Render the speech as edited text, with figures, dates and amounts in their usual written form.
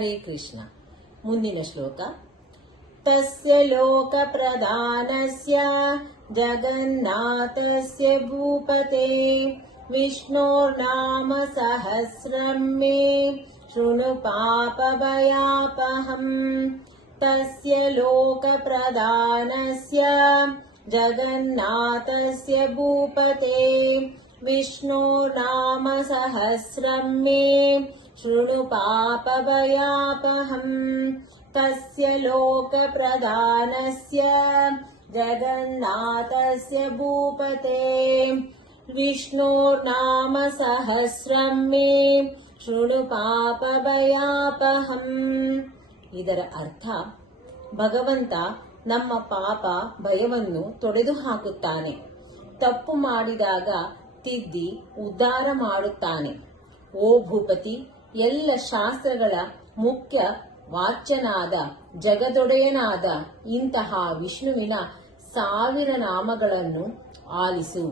ಹರೇ ಕೃಷ್ಣ. ಮುಂದಿನ ಶ್ಲೋಕ. ತಸ್ಯ ಲೋಕ ಪ್ರಧಾನಸ್ಯ ಜಗನ್ನಾಥಸ್ಯ ಭೂಪತೆ ವಿಷ್ಣೋರ್ನಾಮ ಸಹಸ್ರಂ ಮೇ ಶೃಣು ಪಾಪಭಯಾಪಹಂ. ತಸ್ಯ ಲೋಕ ಪ್ರಧಾನಸ್ಯ ಜಗನ್ನಾಥಸ್ಯ ಭೂಪತೆ ವಿಷ್ಣೋರ್ನಾಮ ಸಹಸ್ರಂ ಮೇ ಶೃಣು ಪಾಪಭಯಾಪಹಂ. ತಸ್ಯ ಲೋಕ ಪ್ರಧಾನಸ್ಯ ಜಗನ್ನಾಥಸ್ಯ ಭೂಪತೆ ವಿಷ್ಣೋರ್ನಾಮ ಸಹಸ್ರಂ ಮೇ ಶೃಣು ಪಾಪಭಯಾಪಹಂ. ಇದರ ಅರ್ಥ, ಭಗವಂತ ನಮ್ಮ ಪಾಪ ಭಯವನ್ನು ತೊಡೆದು ಹಾಕುತ್ತಾನೆ. ತಪ್ಪು ಮಾಡಿದಾಗ ತಿದ್ದಿ ಉದ್ಧಾರ ಮಾಡುತ್ತಾನೆ. ಓ ಭೂಪತಿ, ಎಲ್ಲ ಶಾಸ್ತ್ರಗಳ ಮುಖ್ಯ ವಾಚ್ಯನಾದ ಜಗದೊಡೆಯನಾದ ಇಂತಹ ವಿಷ್ಣುವಿನ 1000 ನಾಮಗಳನ್ನು ಆಲಿಸು.